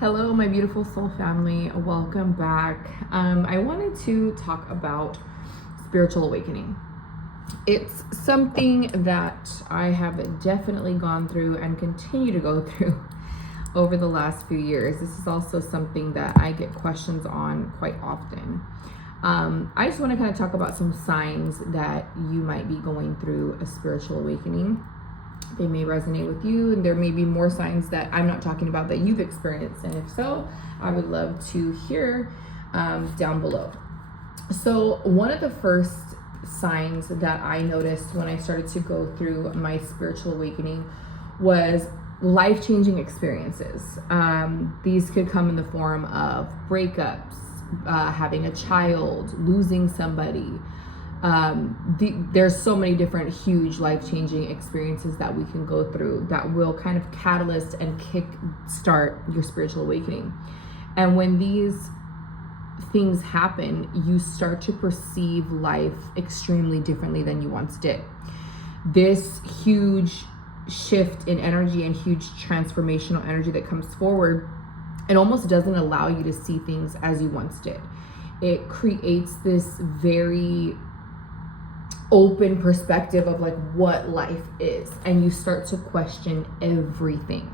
Hello, my beautiful soul family. Welcome back. I wanted to talk about spiritual awakening. It's something that I have definitely gone through and continue to go through over the last few years. This is also something that I get questions on quite often. I just want to kind of talk about some signs that you might be going through a spiritual awakening. They may resonate with you, and there may be more signs that I'm not talking about that you've experienced, and if so, I would love to hear down below. So one of the first signs that I noticed when I started to go through my spiritual awakening was life-changing experiences. These could come in the form of breakups, having a child, losing somebody. There's so many different huge life-changing experiences that we can go through that will kind of catalyst and kick start your spiritual awakening. And when these things happen, you start to perceive life extremely differently than you once did. This huge shift in energy and huge transformational energy that comes forward, it almost doesn't allow you to see things as you once did. It creates this very open perspective of like what life is, and you start to question everything.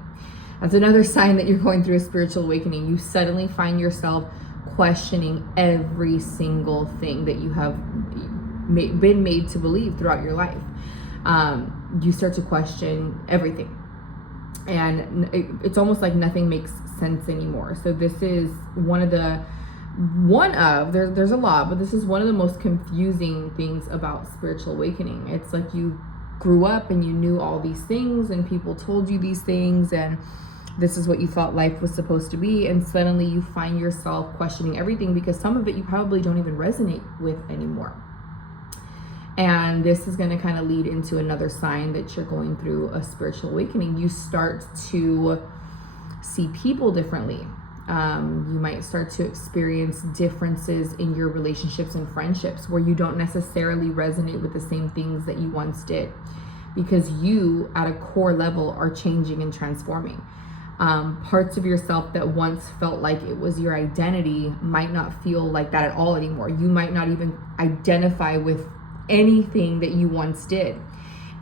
That's another sign that you're going through a spiritual awakening. You suddenly find yourself questioning every single thing that you have been made to believe throughout your life. You start to question everything, and it's almost like nothing makes sense anymore. So this is there's a lot, but this is one of the most confusing things about spiritual awakening. It's like you grew up and you knew all these things and people told you these things and this is what you thought life was supposed to be, and suddenly you find yourself questioning everything because some of it you probably don't even resonate with anymore. And this is going to kind of lead into another sign that you're going through a spiritual awakening. You start to see people differently. You might start to experience differences in your relationships and friendships where you don't necessarily resonate with the same things that you once did, because you at a core level are changing and transforming. Parts of yourself that once felt like it was your identity might not feel like that at all anymore. You might not even identify with anything that you once did.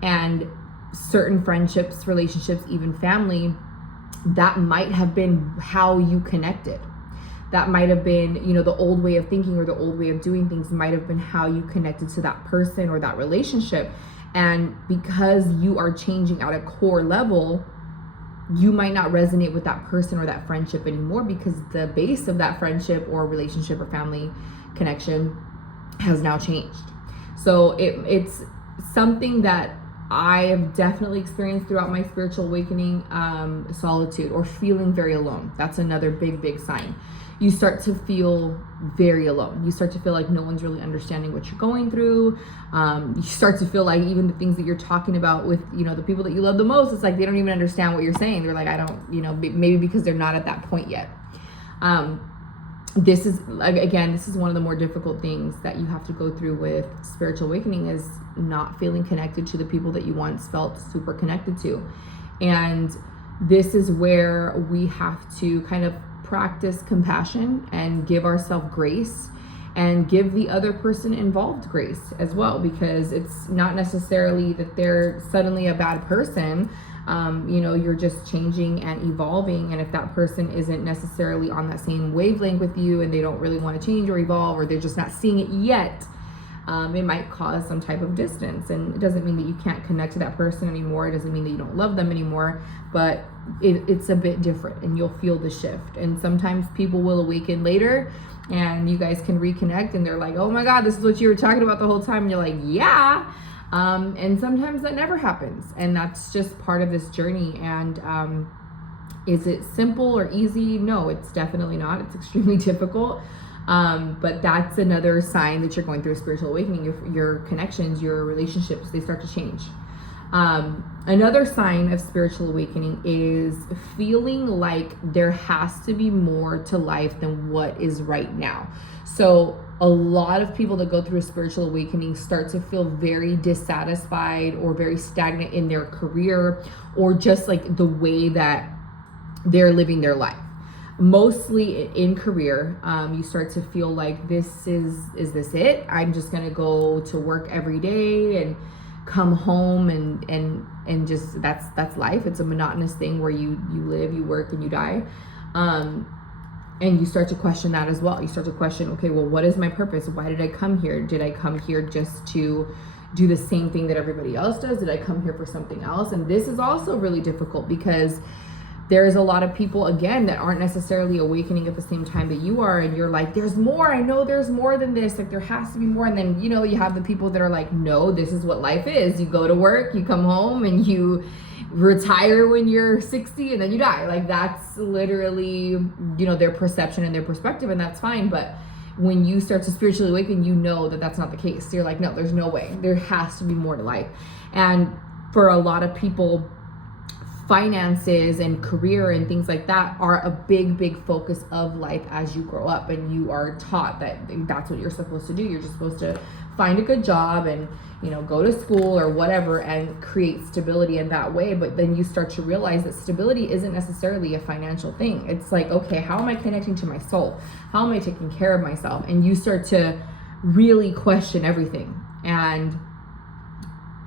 And certain friendships, relationships, even family, that might have been how you connected. That might have been, the old way of thinking or the old way of doing things might have been how you connected to that person or that relationship. And because you are changing at a core level, you might not resonate with that person or that friendship anymore because the base of that friendship or relationship or family connection has now changed. So it's something that I have definitely experienced throughout my spiritual awakening. Solitude or feeling very alone. That's another big sign. You start to feel very alone. You start to feel like no one's really understanding what you're going through. You start to feel like even the things that you're talking about with, the people that you love the most, it's like they don't even understand what you're saying. They're like, I don't, maybe because they're not at that point yet. This is one of the more difficult things that you have to go through with spiritual awakening, is not feeling connected to the people that you once felt super connected to. And this is where we have to kind of practice compassion and give ourselves grace and give the other person involved grace as well, because it's not necessarily that they're suddenly a bad person. You're just changing and evolving, and if that person isn't necessarily on that same wavelength with you and they don't really want to change or evolve, or they're just not seeing it yet, it might cause some type of distance. And it doesn't mean that you can't connect to that person anymore. It doesn't mean that you don't love them anymore, but it's a bit different and you'll feel the shift. And sometimes people will awaken later and you guys can reconnect and they're like, oh my God, this is what you were talking about the whole time. And you're like, yeah. And sometimes that never happens, and that's just part of this journey. And is it simple or easy? No, it's definitely not. It's extremely difficult. But that's another sign that you're going through a spiritual awakening. Your connections, your relationships, they start to change. Another sign of spiritual awakening is feeling like there has to be more to life than what is right now. So a lot of people that go through a spiritual awakening start to feel very dissatisfied or very stagnant in their career, or just like the way that they're living their life. mostly in career. You start to feel like is this it? I'm just gonna go to work every day and come home and just that's life. It's a monotonous thing where you live, you work, and you die. And you start to question that as well. You start to question, okay, well, what is my purpose? Why did I come here? Did I come here just to do the same thing that everybody else does? Did I come here for something else? And this is also really difficult because there's a lot of people, again, that aren't necessarily awakening at the same time that you are. And you're like, there's more. I know there's more than this. Like, there has to be more. And then, you have the people that are like, no, this is what life is. You go to work, you come home, and you retire when you're 60, and then you die. Like, that's literally, their perception and their perspective, and that's fine. But when you start to spiritually awaken, you know that that's not the case. So you're like, no, there's no way. There has to be more to life. And for a lot of people, finances and career and things like that are a big focus of life as you grow up, and you are taught that that's what you're supposed to do. You're just supposed to find a good job and go to school or whatever and create stability in that way. But then you start to realize that stability isn't necessarily a financial thing. It's like, okay, how am I connecting to my soul? How am I taking care of myself? And you start to really question everything. And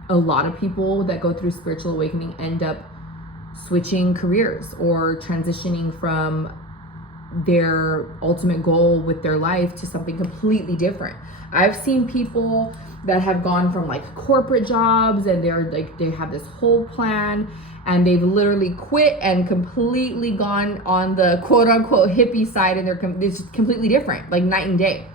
a lot of people that go through spiritual awakening end up switching careers or transitioning from their ultimate goal with their life to something completely different. I've seen people that have gone from like corporate jobs, and they're like, they have this whole plan, and they've literally quit and completely gone on the quote unquote hippie side, and it's completely different, like night and day.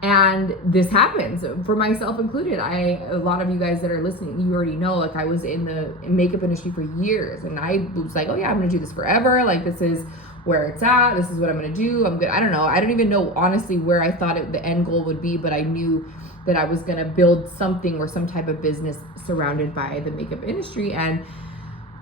And this happens for myself included. A lot of you guys that are listening, you already know, like, I was in the makeup industry for years, and I was like, oh yeah, I'm gonna do this forever. Like, this is where it's at. This is what I'm gonna do. I'm good. I don't know. I don't even know honestly where I thought the end goal would be, but I knew that I was gonna build something or some type of business surrounded by the makeup industry. And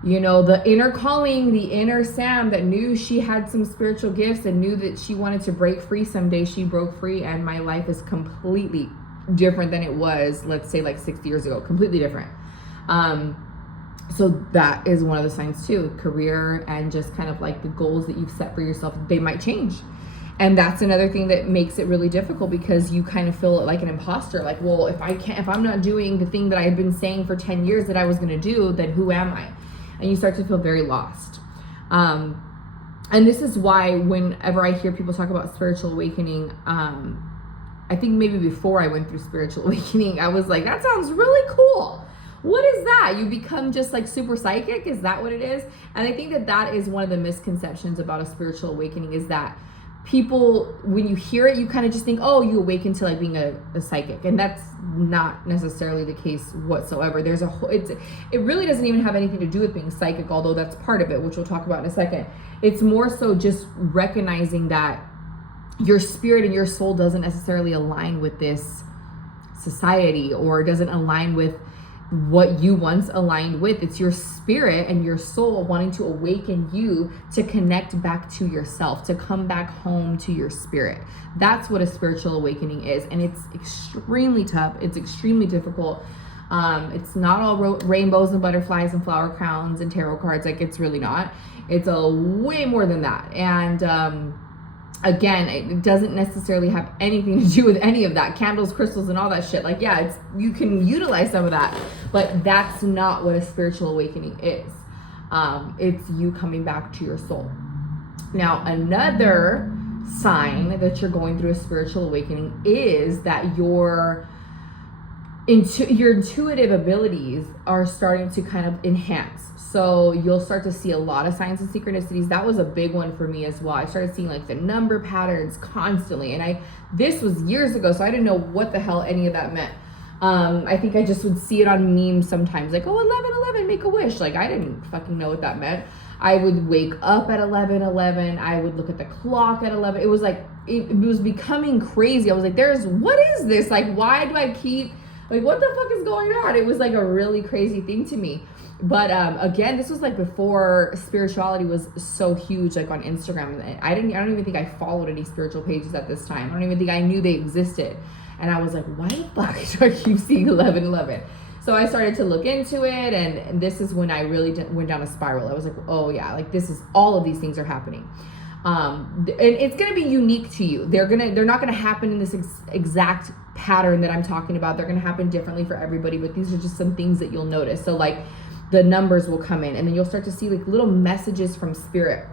the inner calling, the inner Sam that knew she had some spiritual gifts and knew that she wanted to break free someday, she broke free, and my life is completely different than it was, let's say, like 6 years ago. Completely different. So that is one of the signs too. Career and just kind of like the goals that you've set for yourself, they might change. And that's another thing that makes it really difficult, because you kind of feel like an imposter. Like, well, if I'm not doing the thing that I've been saying for 10 years that I was going to do, then who am I? And you start to feel very lost. And this is why whenever I hear people talk about spiritual awakening, I think maybe before I went through spiritual awakening, I was like, that sounds really cool. What is that? You become just like super psychic? Is that what it is? And I think that is one of the misconceptions about a spiritual awakening, is that people, when you hear it, you kind of just think, oh, you awaken to like being a psychic. And that's not necessarily the case whatsoever. There's it really doesn't even have anything to do with being psychic, although that's part of it, which we'll talk about in a second. It's more so just recognizing that your spirit and your soul doesn't necessarily align with this society, or doesn't align with what you once aligned with. It's your spirit and your soul wanting to awaken you to connect back to yourself, to come back home to your spirit. That's what a spiritual awakening is. And it's extremely tough. It's extremely difficult. It's not all rainbows and butterflies and flower crowns and tarot cards. Like, it's really not. It's a way more than that. And again, it doesn't necessarily have anything to do with any of that. Candles, crystals, and all that shit. Like, yeah, you can utilize some of that, but that's not what a spiritual awakening is. It's you coming back to your soul. Now, another sign that you're going through a spiritual awakening is that your intuitive abilities are starting to kind of enhance. So you'll start to see a lot of signs and synchronicities. That was a big one for me as well. I started seeing like the number patterns constantly. And this was years ago, so I didn't know what the hell any of that meant. I think I just would see it on memes sometimes, like, oh, 11:11, make a wish. Like, I didn't fucking know what that meant. I would wake up at 11:11. I would look at the clock at 11. It was like, it was becoming crazy. I was like, what is this? Like, why do I keep, like, what the fuck is going on? It was like a really crazy thing to me. But again, this was like before spirituality was so huge, like on Instagram. I don't even think I followed any spiritual pages at this time. I don't even think I knew they existed. And I was like, why the fuck do I keep seeing 11:11? So I started to look into it, and this is when I really went down a spiral. I was like, oh yeah, like this is, all of these things are happening. And it's going to be unique to you. They're not going to happen in this exact pattern that I'm talking about. They're going to happen differently for everybody, but these are just some things that you'll notice. So like the numbers will come in, and then you'll start to see like little messages from spirit.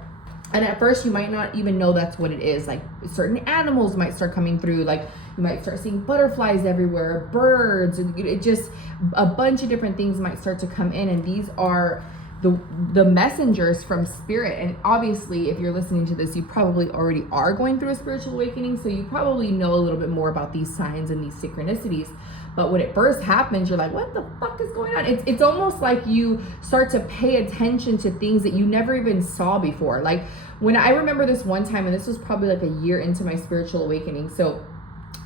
And at first you might not even know that's what it is. Like certain animals might start coming through. Like you might start seeing butterflies everywhere, birds, and it just a bunch of different things might start to come in. And these are the messengers from spirit. And obviously if you're listening to this, you probably already are going through a spiritual awakening, so you probably know a little bit more about these signs and these synchronicities. But when it first happens, you're like, what the fuck is going on? It's almost like you start to pay attention to things that you never even saw before. Like when I remember this one time, and this was probably like a year into my spiritual awakening. So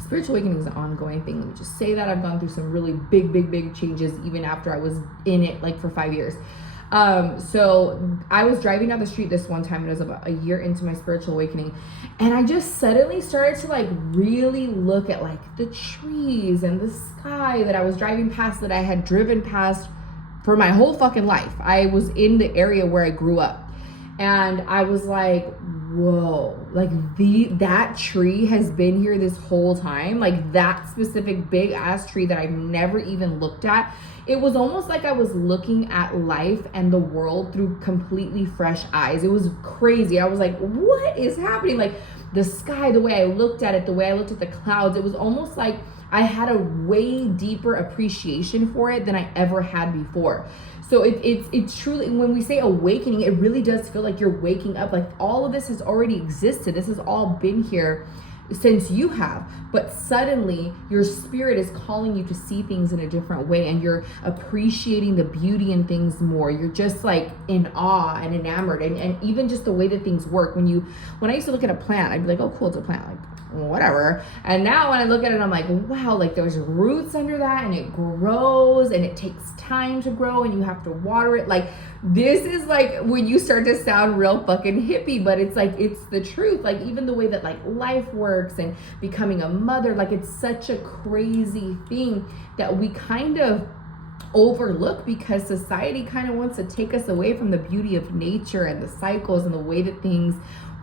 spiritual awakening is an ongoing thing. Let me just say that I've gone through some really big changes even after I was in it like for 5 years. So I was driving down the street this one time, and it was about a year into my spiritual awakening, and I just suddenly started to like really look at like the trees and the sky that I was driving past, that I had driven past for my whole fucking life. I was in the area where I grew up, and I was like, whoa, like that tree has been here this whole time. Like that specific big ass tree that I've never even looked at. It was almost like I was looking at life and the world through completely fresh eyes. It was crazy. I was like, what is happening? Like the sky, the way I looked at it, the way I looked at the clouds, it was almost like I had a way deeper appreciation for it than I ever had before. So it's truly, when we say awakening, it really does feel like you're waking up. Like all of this has already existed. This has all been here since you have, but suddenly your spirit is calling you to see things in a different way, and you're appreciating the beauty in things more. You're just like in awe and enamored, and even just the way that things work. When I used to look at a plant, I'd be like, oh cool, it's a plant, like whatever. And now when I look at it, I'm like, wow, like there's roots under that, and it grows, and it takes time to grow, and you have to water it. Like this is like when you start to sound real fucking hippie, but it's like, it's the truth. Like even the way that like life works and becoming a mother, like it's such a crazy thing that we kind of overlook, because society kind of wants to take us away from the beauty of nature and the cycles and the way that things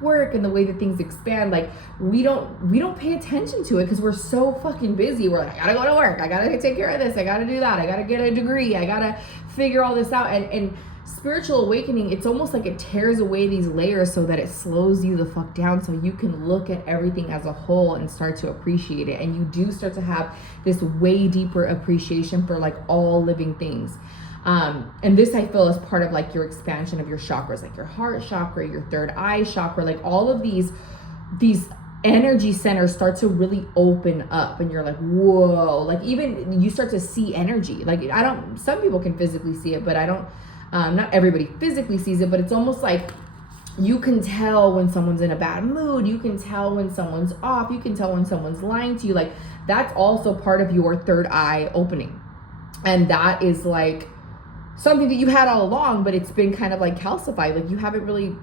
work and the way that things expand. Like we don't pay attention to it because we're so fucking busy. We're like, I gotta go to work, I gotta take care of this, I gotta do that, I gotta get a degree, I gotta figure all this out. And spiritual awakening, it's almost like it tears away these layers so that it slows you the fuck down, so you can look at everything as a whole and start to appreciate it. And you do start to have this way deeper appreciation for like all living things. And this I feel is part of like your expansion of your chakras, like your heart chakra, your third eye chakra, like all of these energy centers start to really open up, and you're like, whoa, like even you start to see energy. Like some people can physically see it, but I don't. Not everybody physically sees it, but it's almost like you can tell when someone's in a bad mood. You can tell when someone's off. You can tell when someone's lying to you. Like that's also part of your third eye opening. And that is like something that you had all along, but it's been kind of like calcified. Like you haven't really,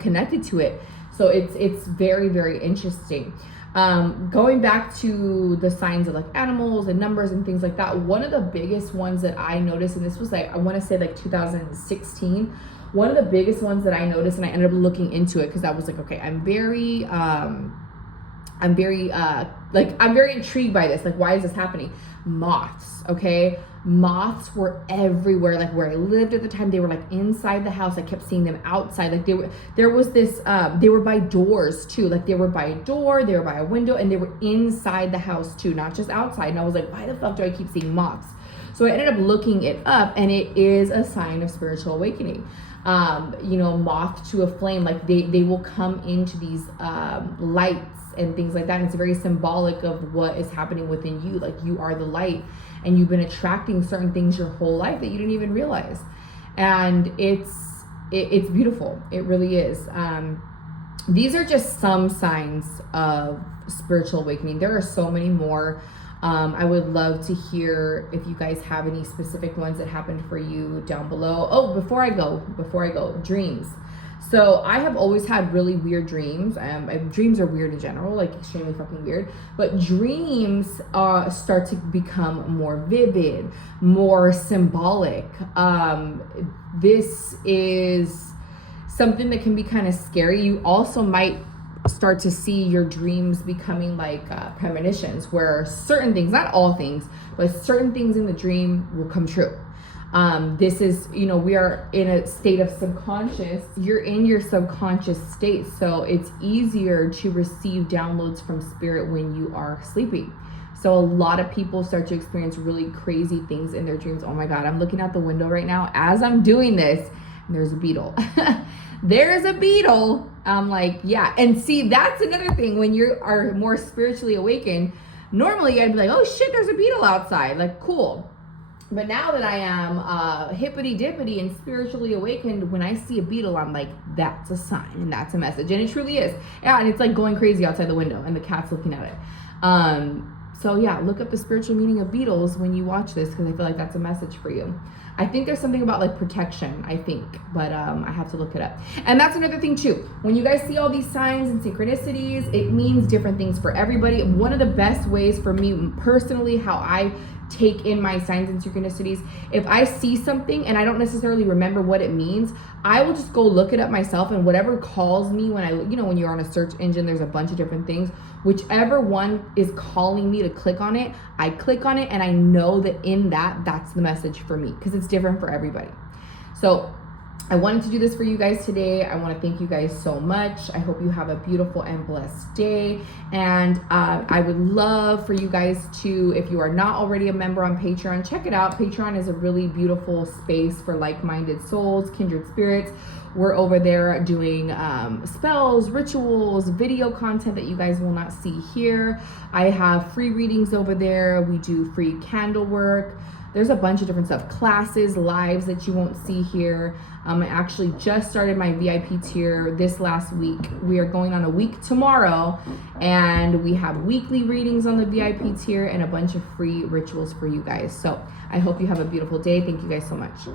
connected to it. So it's very, very interesting. Going back to the signs of like animals and numbers and things like that, one of the biggest ones that I noticed, and this was like, I want to say like 2016, one of the biggest ones that I noticed, and I ended up looking into it because I was like, okay, I'm very intrigued by this. Like, why is this happening? Moths, okay? Moths were everywhere. Like where I lived at the time, they were like inside the house. I kept seeing them outside. Like there was this, they were by doors too. Like they were by a door, they were by a window, and they were inside the house too, not just outside. And I was like, why the fuck do I keep seeing moths? So I ended up looking it up, and it is a sign of spiritual awakening. Moth to a flame, like they will come into these lights and things like that. And it's very symbolic of what is happening within you. Like you are the light, and you've been attracting certain things your whole life that you didn't even realize. And it's beautiful. It really is. These are just some signs of spiritual awakening. There are so many more. I would love to hear if you guys have any specific ones that happened for you down below. Oh, before I go, dreams. So I have always had really weird dreams. Dreams are weird in general, like extremely fucking weird. But dreams start to become more vivid, more symbolic. This is something that can be kind of scary. You also might start to see your dreams becoming like premonitions, where certain things, not all things, but certain things in the dream will come true. This is, we are in a state of subconscious. You're in your subconscious state, so it's easier to receive downloads from spirit when you are sleeping. So a lot of people start to experience really crazy things in their dreams. Oh my God, I'm looking out the window right now as I'm doing this, and there's a beetle. There's a beetle. I'm like, yeah. And see, that's another thing. When you are more spiritually awakened, normally I'd be like, oh shit, there's a beetle outside. Like, cool. But now that I am hippity dippity and spiritually awakened, when I see a beetle, I'm like, that's a sign and that's a message. And it truly is. Yeah, and it's like going crazy outside the window and the cat's looking at it. So yeah, look up the spiritual meaning of beetles when you watch this, because I feel like that's a message for you. I think there's something about like protection, I think, but I have to look it up. And that's another thing too. When you guys see all these signs and synchronicities, it means different things for everybody. One of the best ways for me personally, how I take in my signs and synchronicities, if I see something and I don't necessarily remember what it means, I will just go look it up myself, and whatever calls me when when you're on a search engine, there's a bunch of different things. Whichever one is calling me to click on it, I click on it, and I know that in that's the message for me, because it's different for everybody. So I wanted to do this for you guys today. I want to thank you guys so much. I hope you have a beautiful and blessed day. And I would love for you guys to, if you are not already a member on Patreon, check it out. Patreon is a really beautiful space for like-minded souls, kindred spirits. We're over there doing spells, rituals, video content that you guys will not see here. I have free readings over there. We do free candle work. There's a bunch of different stuff, classes, lives that you won't see here. I actually just started my VIP tier this last week. We are going on a week tomorrow, and we have weekly readings on the VIP tier and a bunch of free rituals for you guys. So I hope you have a beautiful day. Thank you guys so much.